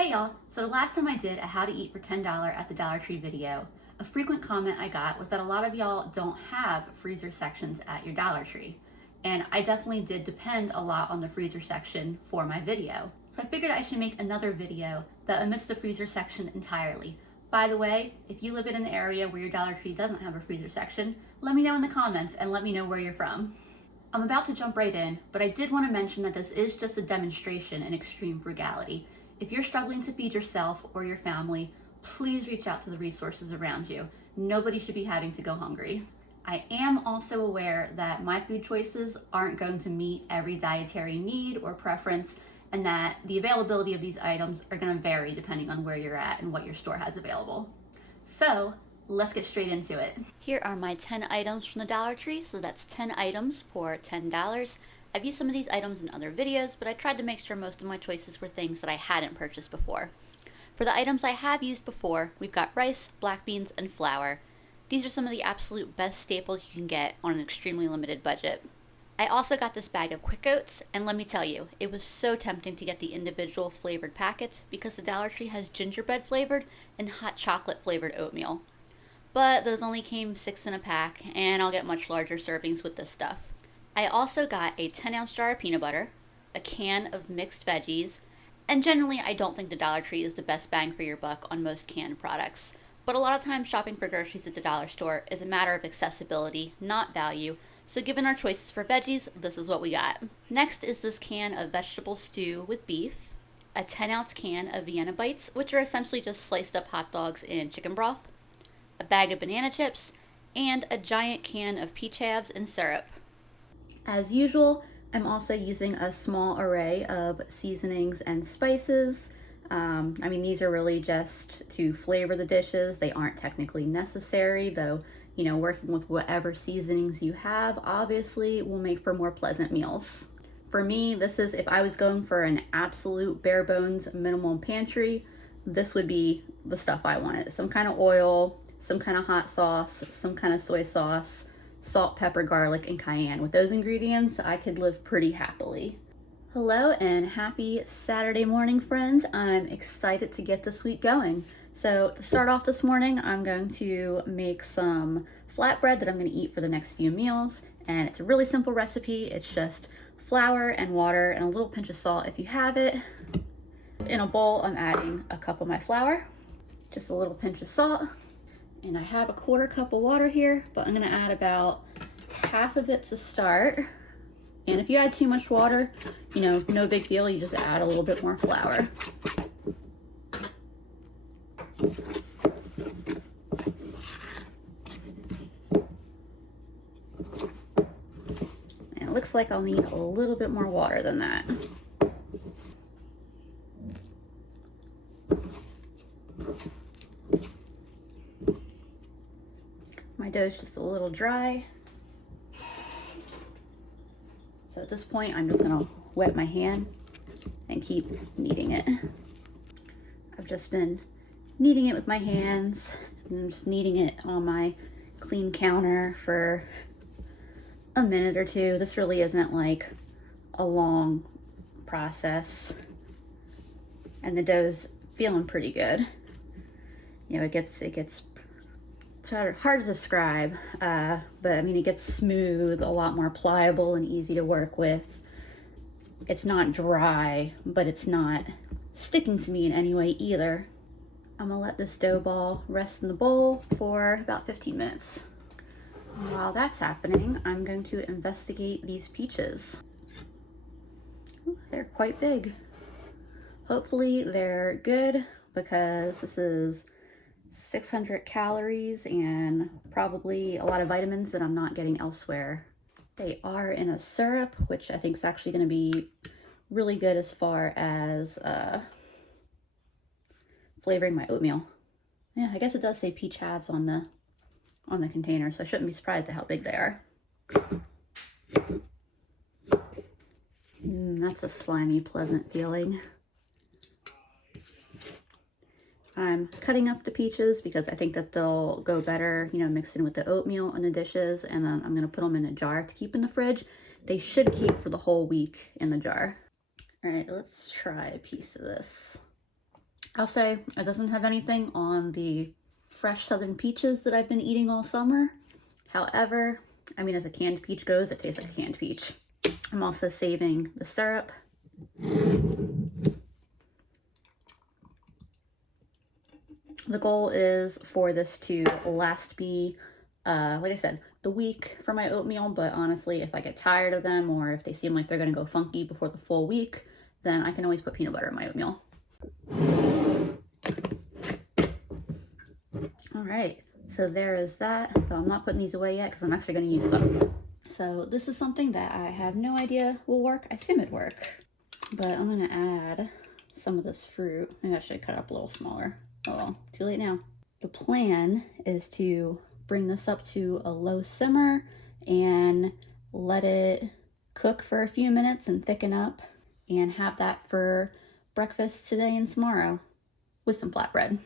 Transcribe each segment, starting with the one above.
Hey y'all, so the last time I did a how to eat for $10 at the Dollar Tree video, a frequent comment I got was that a lot of y'all don't have freezer sections at your Dollar Tree. And I definitely did depend a lot on the freezer section for my video. So I figured I should make another video that omits the freezer section entirely. By the way, if you live in an area where your Dollar Tree doesn't have a freezer section, let me know in the comments and let me know where you're from. I'm about to jump right in, but I did want to mention that this is just a demonstration in extreme frugality. If you're struggling to feed yourself or your family, please reach out to the resources around you. Nobody should be having to go hungry. I am also aware that my food choices aren't going to meet every dietary need or preference, and that the availability of these items are going to vary depending on where you're at and what your store has available. So let's get straight into it. Here are my 10 items from the Dollar Tree, so that's 10 items for $10. I've used some of these items in other videos, but I tried to make sure most of my choices were things that I hadn't purchased before. For the items I have used before, we've got rice, black beans, and flour. These are some of the absolute best staples you can get on an extremely limited budget. I also got this bag of Quick Oats, and let me tell you, it was so tempting to get the individual flavored packets because the Dollar Tree has gingerbread flavored and hot chocolate flavored oatmeal. But those only came 6 in a pack, and I'll get much larger servings with this stuff. I also got a 10-ounce jar of peanut butter, a can of mixed veggies, and generally I don't think the Dollar Tree is the best bang for your buck on most canned products. But a lot of times shopping for groceries at the dollar store is a matter of accessibility, not value, so given our choices for veggies, this is what we got. Next is this can of vegetable stew with beef, a 10-ounce can of Vienna Bites, which are essentially just sliced up hot dogs in chicken broth, a bag of banana chips, and a giant can of peach halves and syrup. As usual, I'm also using a small array of seasonings and spices. These are really just to flavor the dishes. They aren't technically necessary, though, working with whatever seasonings you have obviously will make for more pleasant meals. For me, this is, if I was going for an absolute bare bones minimum pantry, this would be the stuff I wanted. Some kind of oil, some kind of hot sauce, some kind of soy sauce, salt, pepper, garlic, and cayenne. With those ingredients, I could live pretty happily. Hello and happy Saturday morning, friends. I'm excited to get this week going. So to start off this morning, I'm going to make some flatbread that I'm going to eat for the next few meals. And it's a really simple recipe. It's just flour and water and a little pinch of salt if you have it. In a bowl, I'm adding a cup of my flour, just a little pinch of salt, and I have a 1/4 cup of water here, but I'm going to add about half of it to start. And if you add too much water, no big deal. You just add a little bit more flour. And it looks like I'll need a little bit more water than that. My dough's just a little dry. So at this point, I'm just gonna wet my hand and keep kneading it. I've just been kneading it with my hands and just kneading it on my clean counter for a minute or two. This really isn't like a long process. And the dough's feeling pretty good. It gets it's hard to describe, but it gets smooth, a lot more pliable and easy to work with. It's not dry, but it's not sticking to me in any way either. I'm gonna let this dough ball rest in the bowl for about 15 minutes. And while that's happening, I'm going to investigate these peaches. Ooh, they're quite big. Hopefully they're good, because this is 600 calories and probably a lot of vitamins that I'm not getting elsewhere. They are in a syrup, which I think is actually going to be really good as far as flavoring my oatmeal. Yeah, I guess it does say peach halves on the container, so I shouldn't be surprised at how big they are. That's a slimy, pleasant feeling. I'm cutting up the peaches because I think that they'll go better, mixed in with the oatmeal and the dishes, and then I'm going to put them in a jar to keep in the fridge. They should keep for the whole week in the jar. All right, let's try a piece of this. I'll say it doesn't have anything on the fresh southern peaches that I've been eating all summer. However, I mean, as a canned peach goes, it tastes like a canned peach. I'm also saving the syrup. The goal is for this to last me, like I said, the week for my oatmeal, but honestly, if I get tired of them or if they seem like they're gonna go funky before the full week, then I can always put peanut butter in my oatmeal. All right, so there is that, though I'm not putting these away yet because I'm actually gonna use some. So this is something that I have no idea will work. I assume it'd work, but I'm gonna add some of this fruit. Maybe I should cut it up a little smaller. Oh well, too late now. The plan is to bring this up to a low simmer and let it cook for a few minutes and thicken up, and have that for breakfast today and tomorrow with some flatbread.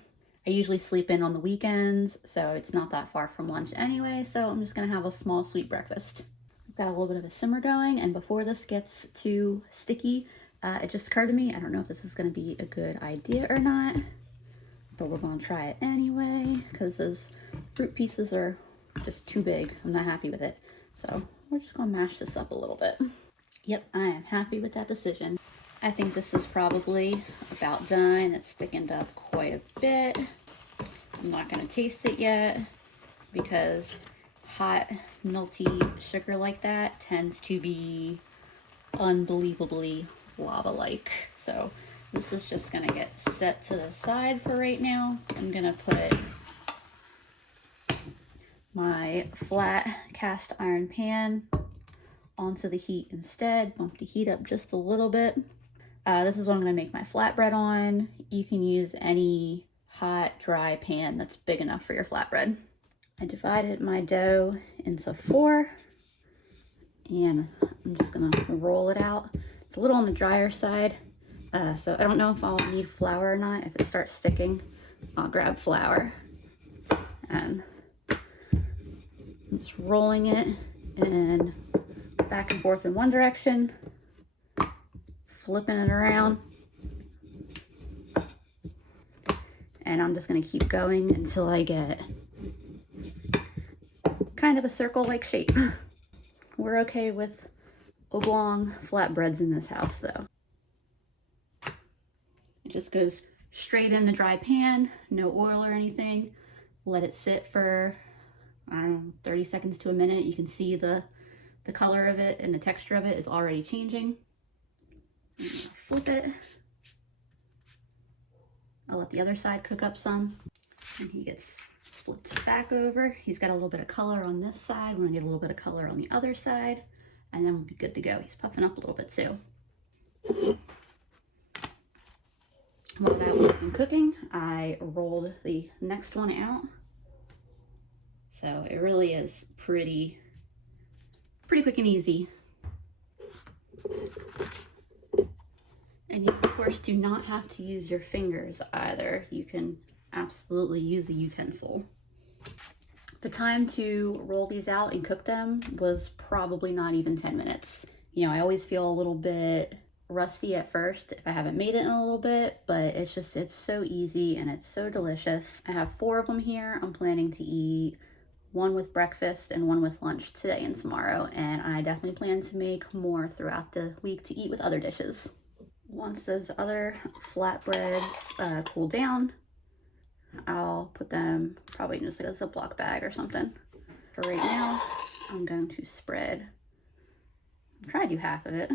I usually sleep in on the weekends, so it's not that far from lunch anyway, so I'm just gonna have a small sweet breakfast. I've got a little bit of a simmer going, and before this gets too sticky, it just occurred to me, I don't know if this is gonna be a good idea or not, but we're gonna try it anyway, because those fruit pieces are just too big. I'm not happy with it. So we're just gonna mash this up a little bit. Yep, I am happy with that decision. I think this is probably about done. It's thickened up quite a bit. I'm not gonna taste it yet because hot, melty sugar like that tends to be unbelievably lava-like. So this is just gonna get set to the side for right now. I'm gonna put my flat cast iron pan onto the heat instead. Bump the heat up just a little bit. This is what I'm gonna make my flatbread on. You can use any hot, dry pan that's big enough for your flatbread. I divided my dough into 4, and I'm just gonna roll it out. It's a little on the drier side, so I don't know if I'll need flour or not. If it starts sticking, I'll grab flour. And I'm just rolling it and back and forth in one direction, flipping it around, and I'm just going to keep going until I get kind of a circle-like shape. We're okay with oblong flatbreads in this house though. It just goes straight in the dry pan, no oil or anything. Let it sit for, I don't know, 30 seconds to a minute. You can see the color of it and the texture of it is already changing. Flip it. I'll let the other side cook up some, and he gets flipped back over. He's got a little bit of color on this side. We're gonna get a little bit of color on the other side, and then we'll be good to go. He's puffing up a little bit too. While that was cooking, I rolled the next one out. So it really is pretty quick and easy. And you, of course, do not have to use your fingers either. You can absolutely use a utensil. The time to roll these out and cook them was probably not even 10 minutes. You know, I always feel a little bit rusty at first if I haven't made it in a little bit, but it's so easy and it's so delicious. I have 4 of them here. I'm planning to eat 1 with breakfast and 1 with lunch today and tomorrow, and I definitely plan to make more throughout the week to eat with other dishes. Once those other flatbreads cool down, I'll put them probably in just like a Ziploc bag or something. For right now, I'm going to spread. I'm trying to do half of it.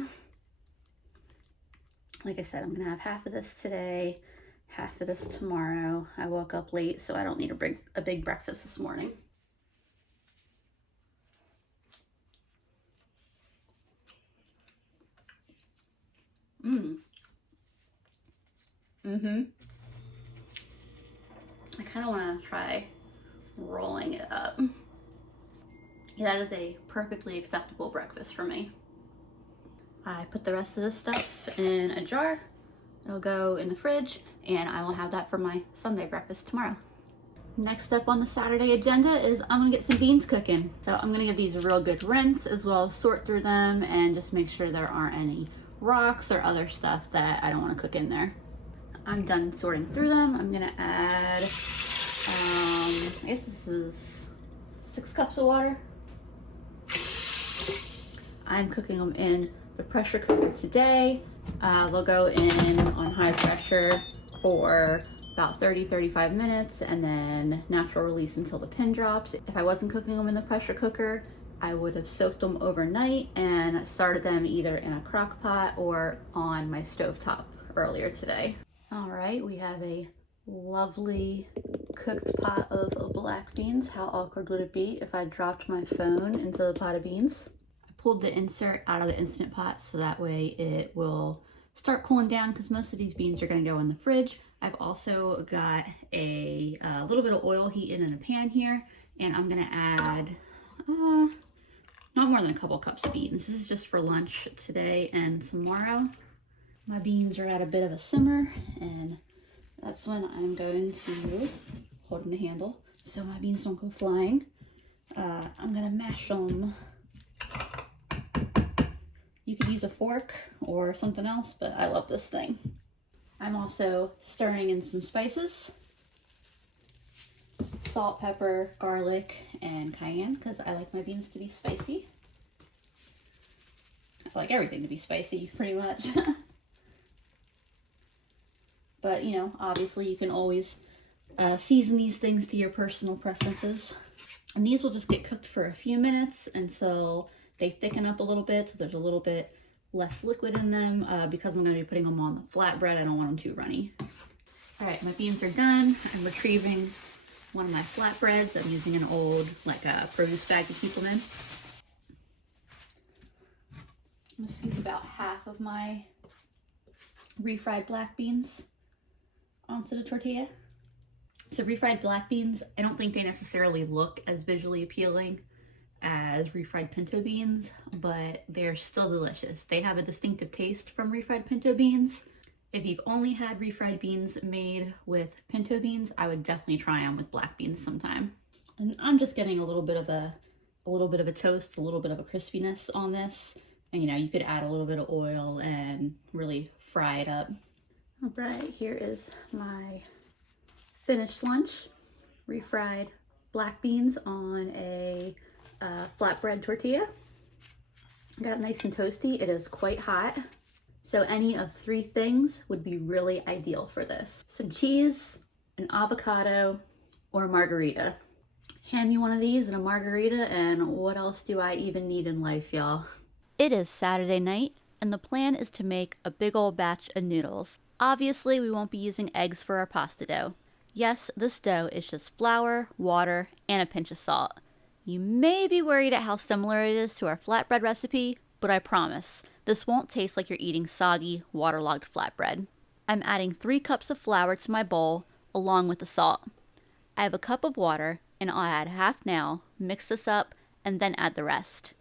Like I said, I'm gonna have half of this today, half of this tomorrow. I woke up late, so I don't need a big breakfast this morning. I kind of want to try rolling it up. Yeah, that is a perfectly acceptable breakfast for me. I put the rest of this stuff in a jar. It'll go in the fridge, and I will have that for my Sunday breakfast tomorrow. Next up on the Saturday agenda is I'm gonna get some beans cooking. So I'm gonna give these a real good rinse, as well as sort through them and just make sure there aren't any rocks or other stuff that I don't want to cook in there. I'm done sorting through them. I'm gonna add, I guess this is 6 cups of water. I'm cooking them in the pressure cooker today. They'll go in on high pressure for about 30-35 minutes and then natural release until the pin drops. If I wasn't cooking them in the pressure cooker, I would have soaked them overnight and started them either in a crock pot or on my stovetop earlier today. All right, we have a lovely cooked pot of black beans. How awkward would it be if I dropped my phone into the pot of beans? I pulled the insert out of the Instant Pot so that way it will start cooling down because most of these beans are going to go in the fridge. I've also got a little bit of oil heating in a pan here, and I'm going to add not more than a couple cups of beans. This is just for lunch today and tomorrow. My beans are at a bit of a simmer, and that's when I'm going to hold in the handle so my beans don't go flying. I'm gonna mash them. You could use a fork or something else, but I love this thing. I'm also stirring in some spices. Salt, pepper, garlic, and cayenne, because I like my beans to be spicy. I like everything to be spicy, pretty much. But, you know, obviously you can always season these things to your personal preferences. And these will just get cooked for a few minutes until they thicken up a little bit, so there's a little bit less liquid in them. Because I'm going to be putting them on the flatbread, I don't want them too runny. All right, my beans are done. I'm retrieving one of my flatbreads. I'm using an old, like a produce bag to keep them in. I'm going to scoop about half of my refried black beans onto the tortilla. So refried black beans, I don't think they necessarily look as visually appealing as refried pinto beans, but they're still delicious. They have a distinctive taste from refried pinto beans. If you've only had refried beans made with pinto beans, I would definitely try them with black beans sometime. And I'm just getting a little bit of a toast, a little bit of a crispiness on this. And you know, you could add a little bit of oil and really fry it up. All right, here is my finished lunch. Refried black beans on a flatbread tortilla. Got it nice and toasty. It is quite hot. So any of 3 things would be really ideal for this. Some cheese, an avocado, or margarita. Hand me one of these and a margarita, and what else do I even need in life, y'all? It is Saturday night, and the plan is to make a big old batch of noodles. Obviously, we won't be using eggs for our pasta dough. Yes, this dough is just flour, water, and a pinch of salt. You may be worried at how similar it is to our flatbread recipe, but I promise, this won't taste like you're eating soggy, waterlogged flatbread. I'm adding 3 cups of flour to my bowl, along with the salt. I have a cup of water, and I'll add half now, mix this up, and then add the rest.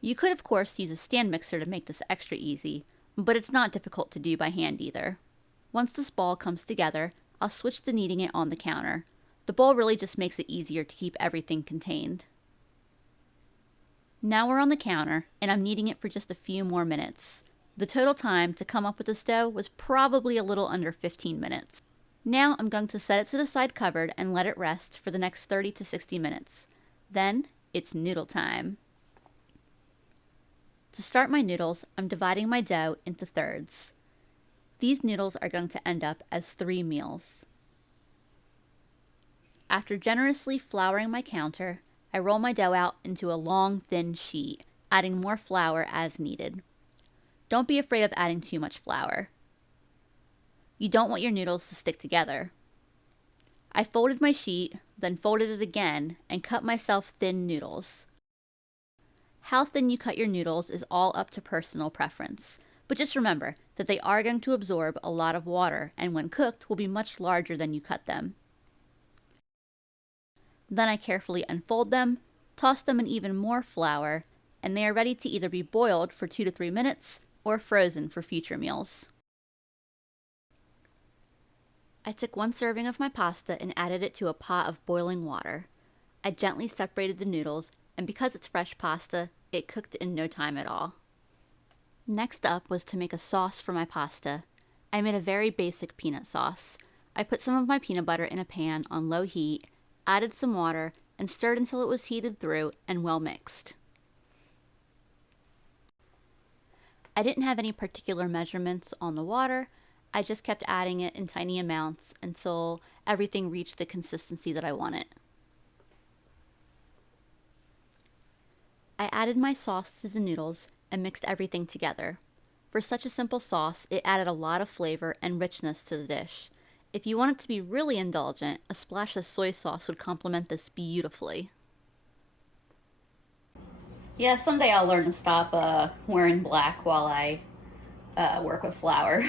You could, of course, use a stand mixer to make this extra easy, but it's not difficult to do by hand either. Once this ball comes together, I'll switch to kneading it on the counter. The bowl really just makes it easier to keep everything contained. Now we're on the counter, and I'm kneading it for just a few more minutes. The total time to come up with this dough was probably a little under 15 minutes. Now I'm going to set it to the side covered and let it rest for the next 30 to 60 minutes. Then it's noodle time. To start my noodles, I'm dividing my dough into thirds. These noodles are going to end up as 3 meals. After generously flouring my counter, I roll my dough out into a long, thin sheet, adding more flour as needed. Don't be afraid of adding too much flour. You don't want your noodles to stick together. I folded my sheet, then folded it again, and cut myself thin noodles. How thin you cut your noodles is all up to personal preference, but just remember that they are going to absorb a lot of water and when cooked will be much larger than you cut them. Then I carefully unfold them, toss them in even more flour, and they are ready to either be boiled for 2 to 3 minutes or frozen for future meals. I took 1 serving of my pasta and added it to a pot of boiling water. I gently separated the noodles, and because it's fresh pasta, it cooked in no time at all. Next up was to make a sauce for my pasta. I made a very basic peanut sauce. I put some of my peanut butter in a pan on low heat, added some water, and stirred until it was heated through and well mixed. I didn't have any particular measurements on the water. I just kept adding it in tiny amounts until everything reached the consistency that I wanted. I added my sauce to the noodles and mixed everything together. For such a simple sauce, it added a lot of flavor and richness to the dish. If you want it to be really indulgent, a splash of soy sauce would complement this beautifully. Yeah, someday I'll learn to stop wearing black while I work with flour.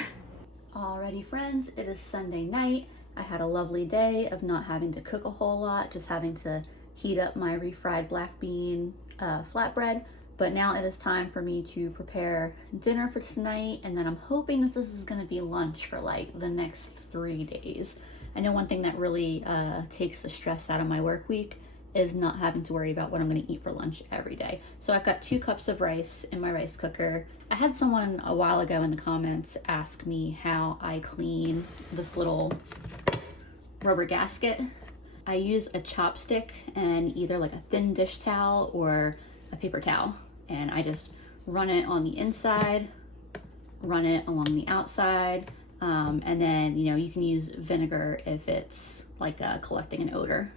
Alrighty friends, it is Sunday night. I had a lovely day of not having to cook a whole lot, just having to heat up my refried black bean flatbread. But now it is time for me to prepare dinner for tonight, and then I'm hoping that this is going to be lunch for like the next 3 days. I know one thing that really takes the stress out of my work week is not having to worry about what I'm going to eat for lunch every day. So I've got 2 cups of rice in my rice cooker. I had someone a while ago in the comments ask me how I clean this little rubber gasket. I use a chopstick and either like a thin dish towel or a paper towel, and I just run it on the inside, run it along the outside, and then you can use vinegar if it's like collecting an odor.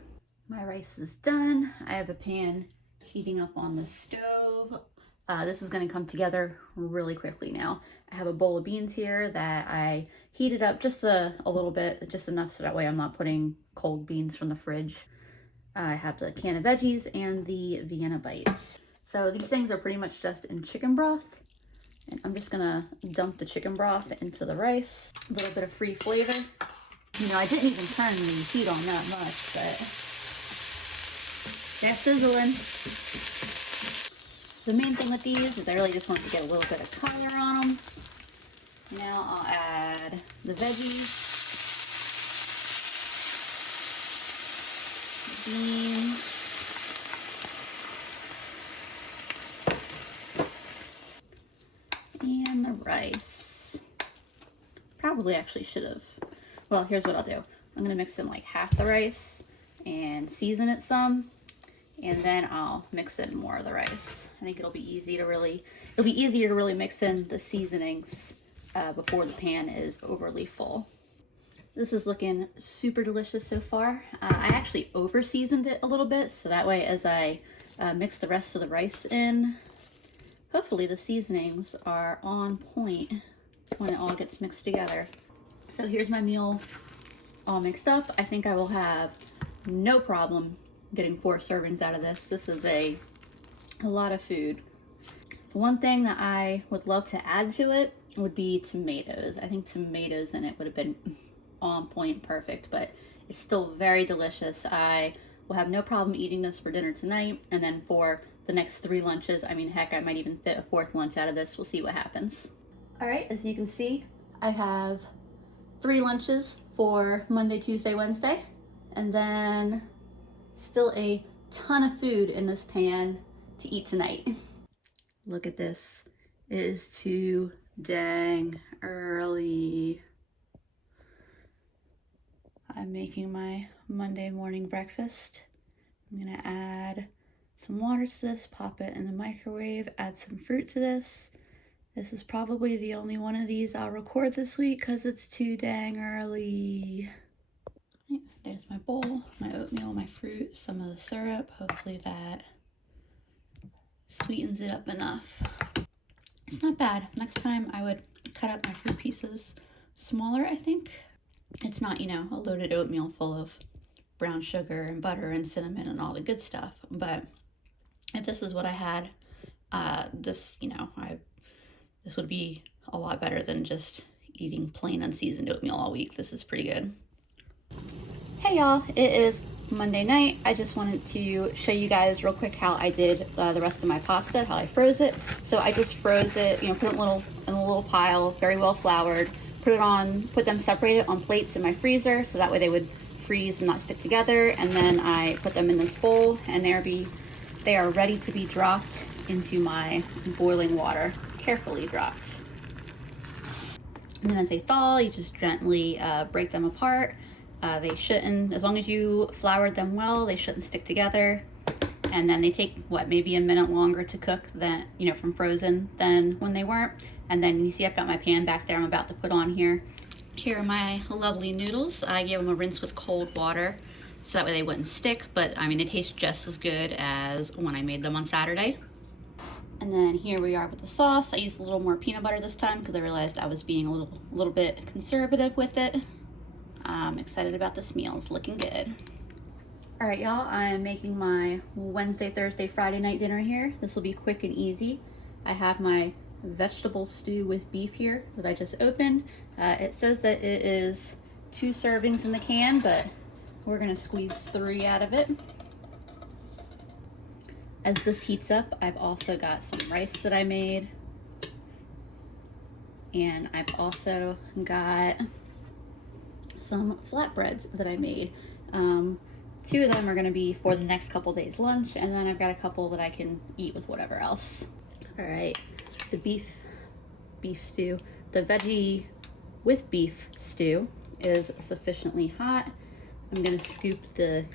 My rice is done. I have a pan heating up on the stove. This is going to come together really quickly now. I have a bowl of beans here that I heated up just a little bit, just enough so that way I'm not putting cold beans from the fridge. I have the can of veggies and the Vienna bites. So these things are pretty much just in chicken broth. And I'm just gonna dump the chicken broth into the rice. A little bit of free flavor. I didn't even turn the heat on that much, but they're sizzling. The main thing with these is I really just want to get a little bit of color on them. Now I'll add the veggies. Beans, and the rice. Probably actually should have. Well, here's what I'll do. I'm gonna mix in like half the rice and season it some, and then I'll mix in more of the rice. I think it'll be easier to really mix in the seasonings before the pan is overly full. This is looking super delicious so far. I actually over seasoned it a little bit, so that way as I mix the rest of the rice in, hopefully the seasonings are on point when it all gets mixed together. So here's my meal all mixed up. I think I will have no problem getting 4 servings out of this. This is a lot of food. The one thing that I would love to add to it would be tomatoes. I think tomatoes in it would have been on point, perfect, but it's still very delicious. I will have no problem eating this for dinner tonight, and then for the next 3 lunches, I mean, heck, I might even fit a 4th lunch out of this. We'll see what happens. All right, as you can see, I have 3 lunches for Monday, Tuesday, Wednesday, and then still a ton of food in this pan to eat tonight. Look at this. It is too dang early. I'm making my Monday morning breakfast. I'm gonna add some water to this, pop it in the microwave, add some fruit to this. This is probably the only one of these I'll record this week because it's too dang early. There's my bowl, my oatmeal, my fruit, some of the syrup. Hopefully that sweetens it up enough. It's not bad. Next time I would cut up my fruit pieces smaller, I think. It's not, a loaded oatmeal full of brown sugar and butter and cinnamon and all the good stuff. But if this is what I had, this would be a lot better than just eating plain unseasoned oatmeal all week. This is pretty good. Hey y'all, it is Monday night. I just wanted to show you guys real quick how I did the rest of my pasta, how I froze it. So I just froze it, put it in a little pile, very well floured. Put them separated on plates in my freezer so that way they would freeze and not stick together. And then I put them in this bowl, and they are ready to be dropped into my boiling water, carefully dropped. And then as they thaw, you just gently break them apart. They shouldn't, as long as you floured them well, they shouldn't stick together. And then they take, what, maybe a minute longer to cook than, from frozen than when they weren't. And then you see I've got my pan back there I'm about to put on here. Here are my lovely noodles. I gave them a rinse with cold water so that way they wouldn't stick, but I mean, they taste just as good as when I made them on Saturday. And then here we are with the sauce. I used a little more peanut butter this time because I realized I was being a little bit conservative with it. I'm excited about this meal. It's looking good. All right, y'all, I'm making my Wednesday, Thursday, Friday night dinner here. This will be quick and easy. I have my vegetable stew with beef here that I just opened. It says that it is 2 servings in the can, but we're gonna squeeze 3 out of it. As this heats up, I've also got some rice that I made. And I've also got some flatbreads that I made. 2 of them are gonna be for the next couple days lunch, and then I've got a couple that I can eat with whatever else. All right, the beef stew. The veggie with beef stew is sufficiently hot. I'm gonna scoop the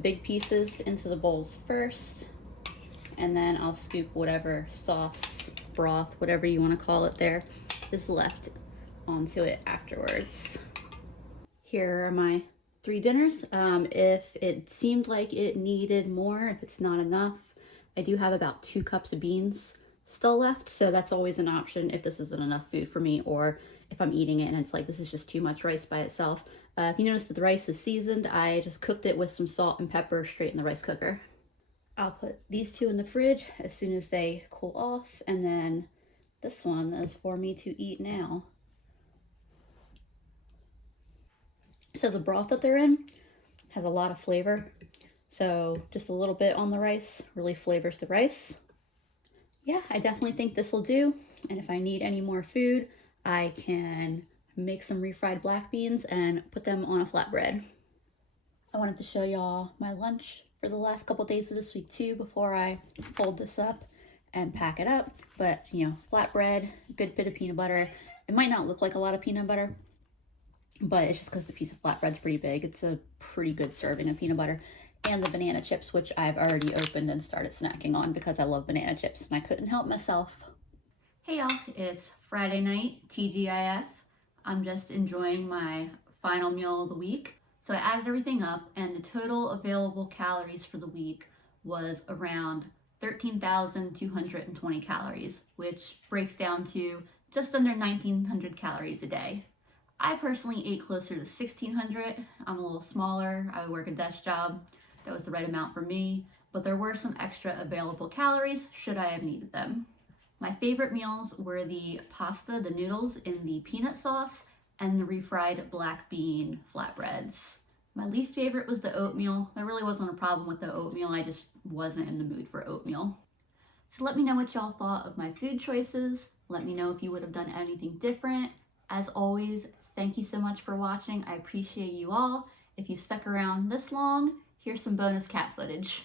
big pieces into the bowls first, and then I'll scoop whatever sauce, broth, whatever you wanna call it there, is left onto it afterwards. Here are my 3 dinners. If it seemed like it needed more, if it's not enough, I do have about 2 cups of beans still left, so that's always an option if this isn't enough food for me, or if I'm eating it and it's like this is just too much rice by itself. If you notice that the rice is seasoned, I just cooked it with some salt and pepper straight in the rice cooker. I'll put these 2 in the fridge as soon as they cool off, and then this one is for me to eat now. So the broth that they're in has a lot of flavor. So just a little bit on the rice really flavors the rice. Yeah, I definitely think this will do. And if I need any more food, I can make some refried black beans and put them on a flatbread. I wanted to show y'all my lunch for the last couple days of this week too before I fold this up and pack it up. But, flatbread, good bit of peanut butter. It might not look like a lot of peanut butter, but it's just because the piece of flatbread's pretty big. It's a pretty good serving of peanut butter. And the banana chips, which I've already opened and started snacking on because I love banana chips and I couldn't help myself. Hey y'all, it's Friday night, TGIF. I'm just enjoying my final meal of the week. So I added everything up and the total available calories for the week was around 13,220 calories, which breaks down to just under 1,900 calories a day. I personally ate closer to 1,600. I'm a little smaller. I work a desk job. That was the right amount for me, but there were some extra available calories should I have needed them. My favorite meals were the pasta, the noodles in the peanut sauce, and the refried black bean flatbreads. My least favorite was the oatmeal. There really wasn't a problem with the oatmeal. I just wasn't in the mood for oatmeal. So let me know what y'all thought of my food choices. Let me know if you would have done anything different. As always, thank you so much for watching. I appreciate you all. If you've stuck around this long, here's some bonus cat footage.